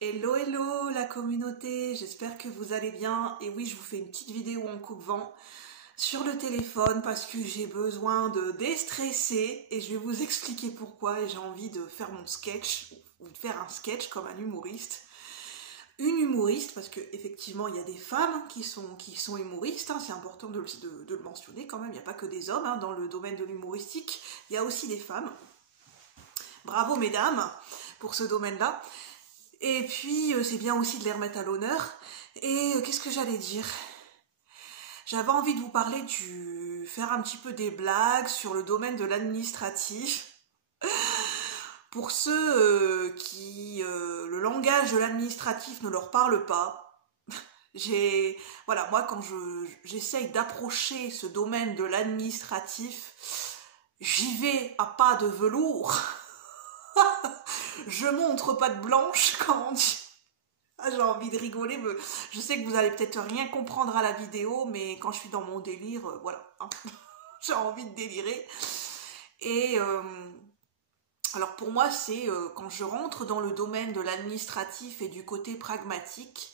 Hello hello la communauté, j'espère que vous allez bien. Et oui, je vous fais une petite vidéo en coupe-vent sur le téléphone parce que j'ai besoin de déstresser et je vais vous expliquer pourquoi. Et j'ai envie de faire mon sketch, ou de faire un sketch comme un humoriste. Une humoriste, parce que effectivement il y a des femmes qui sont humoristes, hein, c'est important de le mentionner quand même, il n'y a pas que des hommes hein, dans le domaine de l'humoristique, il y a aussi des femmes. Bravo mesdames pour ce domaine-là. Et puis, c'est bien aussi de les remettre à l'honneur. Et qu'est-ce que j'allais dire? J'avais envie de vous parler faire un petit peu des blagues sur le domaine de l'administratif. Pour ceux qui le langage de l'administratif ne leur parle pas, voilà, moi quand j'essaye d'approcher ce domaine de l'administratif, j'y vais à pas de velours. Je montre pas de blanche, quand on dit. Ah, j'ai envie de rigoler, mais je sais que vous allez peut-être rien comprendre à la vidéo, mais quand je suis dans mon délire, voilà, hein. J'ai envie de délirer. Et alors pour moi, c'est quand je rentre dans le domaine de l'administratif et du côté pragmatique,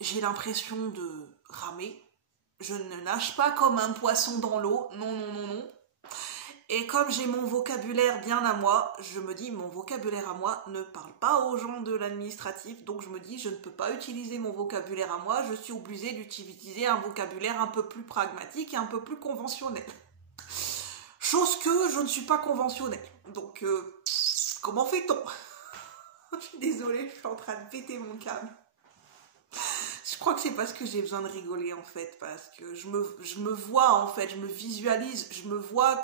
j'ai l'impression de ramer. Je ne nage pas comme un poisson dans l'eau, non, non, non, non. Et comme j'ai mon vocabulaire bien à moi, je me dis mon vocabulaire à moi ne parle pas aux gens de l'administratif, donc je me dis je ne peux pas utiliser mon vocabulaire à moi, je suis obligée d'utiliser un vocabulaire un peu plus pragmatique et un peu plus conventionnel. Chose que je ne suis pas conventionnelle. Donc comment fait-on? Je suis désolée, je suis en train de péter mon câble. Je crois que c'est parce que j'ai besoin de rigoler en fait, parce que je me vois en fait, je me visualise, je me vois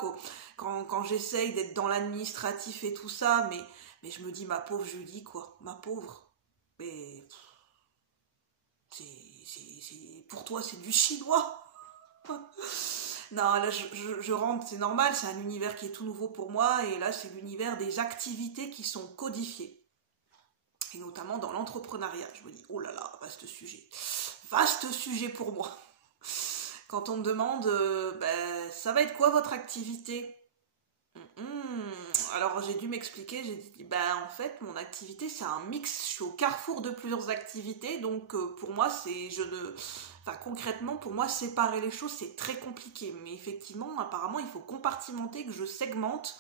quand j'essaye d'être dans l'administratif et tout ça, mais je me dis ma pauvre Julie quoi, ma pauvre, mais pour toi c'est du chinois. Non, là je rentre, c'est normal, c'est un univers qui est tout nouveau pour moi, et là c'est l'univers des activités qui sont codifiées. Et notamment dans l'entrepreneuriat. Je me dis, oh là là, vaste sujet pour moi. Quand on me demande, ça va être quoi votre activité? Alors j'ai dû m'expliquer, j'ai dit, en fait, mon activité, c'est un mix, je suis au carrefour de plusieurs activités, donc pour moi, concrètement, pour moi, séparer les choses, c'est très compliqué. Mais effectivement, apparemment, il faut compartimenter, que je segmente,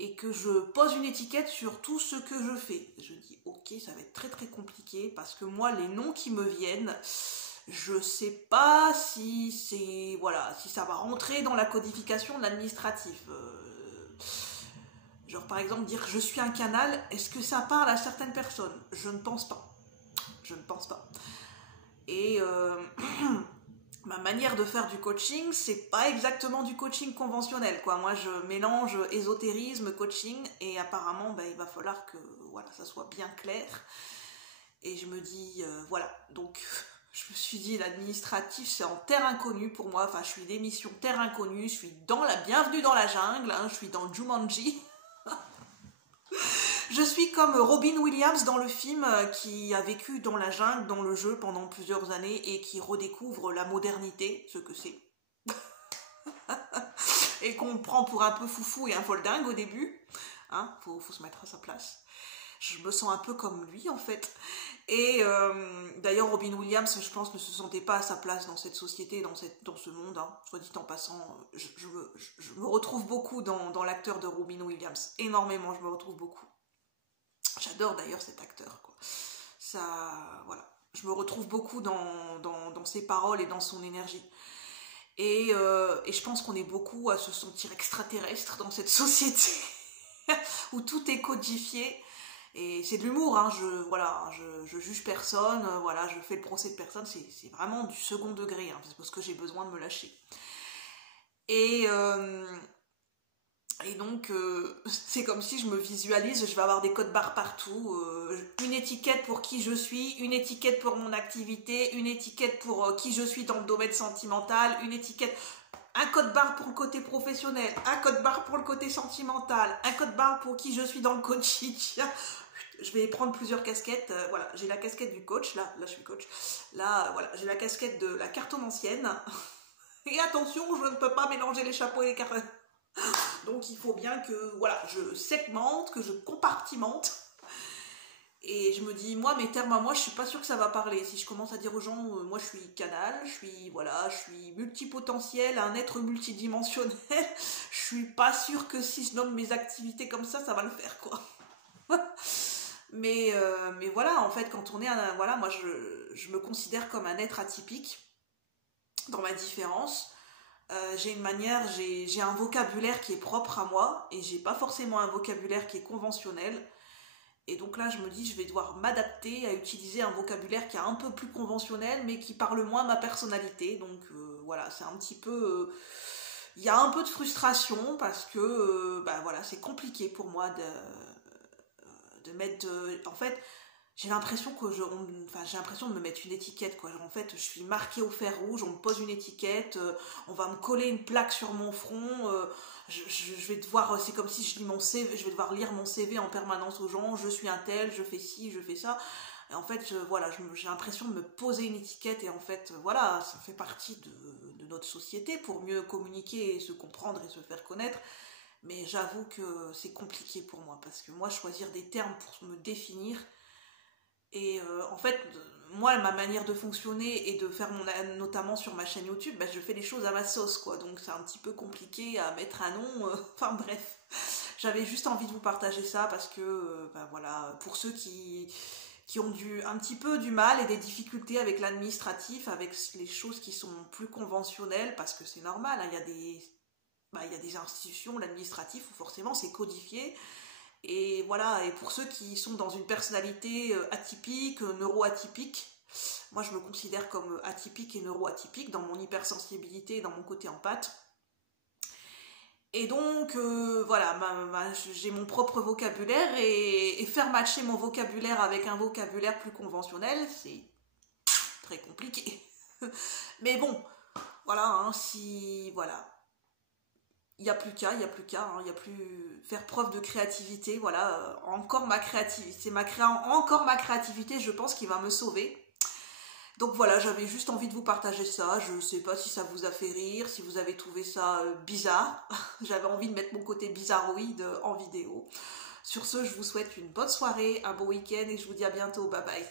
et que je pose une étiquette sur tout ce que je fais. Je dis ok, ça va être très très compliqué parce que moi les noms qui me viennent, je sais pas si si ça va rentrer dans la codification de l'administratif. Genre par exemple dire je suis un canal, est-ce que ça parle à certaines personnes? Je ne pense pas. Je ne pense pas. Et ma manière de faire du coaching, c'est pas exactement du coaching conventionnel, quoi. Moi, je mélange ésotérisme, coaching, et apparemment, il va falloir que ça soit bien clair. Et je me dis, voilà. Donc, je me suis dit, l'administratif, c'est en terre inconnue pour moi. Enfin, je suis d'émission terre inconnue, je suis dans la bienvenue dans la jungle, hein, je suis dans Jumanji. Je suis comme Robin Williams dans le film qui a vécu dans la jungle, dans le jeu pendant plusieurs années et qui redécouvre la modernité, ce que c'est. Et qu'on prend pour un peu foufou et un foldingue au début. Hein, faut se mettre à sa place. Je me sens un peu comme lui en fait. Et d'ailleurs Robin Williams, je pense, ne se sentait pas à sa place dans cette société, dans ce monde. Hein. Soit dit en passant, je me retrouve beaucoup dans l'acteur de Robin Williams. Énormément, je me retrouve beaucoup. J'adore d'ailleurs cet acteur, quoi. Ça, voilà. Je me retrouve beaucoup dans ses paroles et dans son énergie. Et je pense qu'on est beaucoup à se sentir extraterrestre dans cette société où tout est codifié. Et c'est de l'humour, hein. Je juge personne, je fais le procès de personne. C'est vraiment du second degré, hein, c'est parce que j'ai besoin de me lâcher. Et donc, c'est comme si je me visualise, je vais avoir des codes barres partout, une étiquette pour qui je suis, une étiquette pour mon activité, une étiquette pour qui je suis dans le domaine sentimental, une étiquette, un code barre pour le côté professionnel, un code barre pour le côté sentimental, un code barre pour qui je suis dans le coaching. Je vais prendre plusieurs casquettes, voilà, j'ai la casquette du coach, là je suis coach, là, voilà, j'ai la casquette de la cartomancienne, et attention, je ne peux pas mélanger les chapeaux et les cartes. Donc il faut bien que je segmente, que je compartimente. Et je me dis, moi, mes termes à moi, je suis pas sûre que ça va parler. Si je commence à dire aux gens, moi je suis canal, voilà, je suis multipotentiel, un être multidimensionnel, je suis pas sûre que si je nomme mes activités comme ça va le faire, quoi. Mais voilà, en fait, quand on est voilà, moi je me considère comme un être atypique dans ma différence. J'ai une manière, j'ai un vocabulaire qui est propre à moi et j'ai pas forcément un vocabulaire qui est conventionnel. Et donc là, je me dis, je vais devoir m'adapter à utiliser un vocabulaire qui est un peu plus conventionnel, mais qui parle moins à ma personnalité. Donc voilà, c'est un petit peu... Il y a un peu de frustration parce que bah, voilà, c'est compliqué pour moi de mettre... en fait, j'ai l'impression que j'ai l'impression de me mettre une étiquette, quoi. Genre, en fait, je suis marquée au fer rouge, on me pose une étiquette, on va me coller une plaque sur mon front, je vais devoir, c'est comme si je lis mon CV, je vais devoir lire mon CV en permanence aux gens, je suis un tel, je fais ci, je fais ça. Et en fait, voilà, j'ai l'impression de me poser une étiquette et en fait, voilà, ça fait partie de notre société pour mieux communiquer et se comprendre et se faire connaître. Mais j'avoue que c'est compliqué pour moi parce que moi, choisir des termes pour me définir, et en fait, moi, ma manière de fonctionner et de faire notamment sur ma chaîne YouTube, bah, je fais les choses à ma sauce, quoi. Donc c'est un petit peu compliqué à mettre un nom. Enfin bref, j'avais juste envie de vous partager ça parce que, bah, voilà, pour ceux qui ont un petit peu du mal et des difficultés avec l'administratif, avec les choses qui sont plus conventionnelles, parce que c'est normal, hein, il y a des institutions, l'administratif, où forcément c'est codifié. Et voilà, et pour ceux qui sont dans une personnalité atypique, neuroatypique, moi je me considère comme atypique et neuroatypique dans mon hypersensibilité et dans mon côté empathe. Et donc voilà, j'ai mon propre vocabulaire et faire matcher mon vocabulaire avec un vocabulaire plus conventionnel, c'est très compliqué. Mais bon, voilà, hein, si voilà. Il n'y a plus qu'à, il n'y a plus qu'à, hein, il n'y a plus faire preuve de créativité, voilà, encore ma créativité, encore ma créativité, je pense, qui va me sauver. Donc voilà, j'avais juste envie de vous partager ça, je ne sais pas si ça vous a fait rire, si vous avez trouvé ça bizarre, j'avais envie de mettre mon côté bizarroïde en vidéo. Sur ce, je vous souhaite une bonne soirée, un bon week-end et je vous dis à bientôt, bye bye.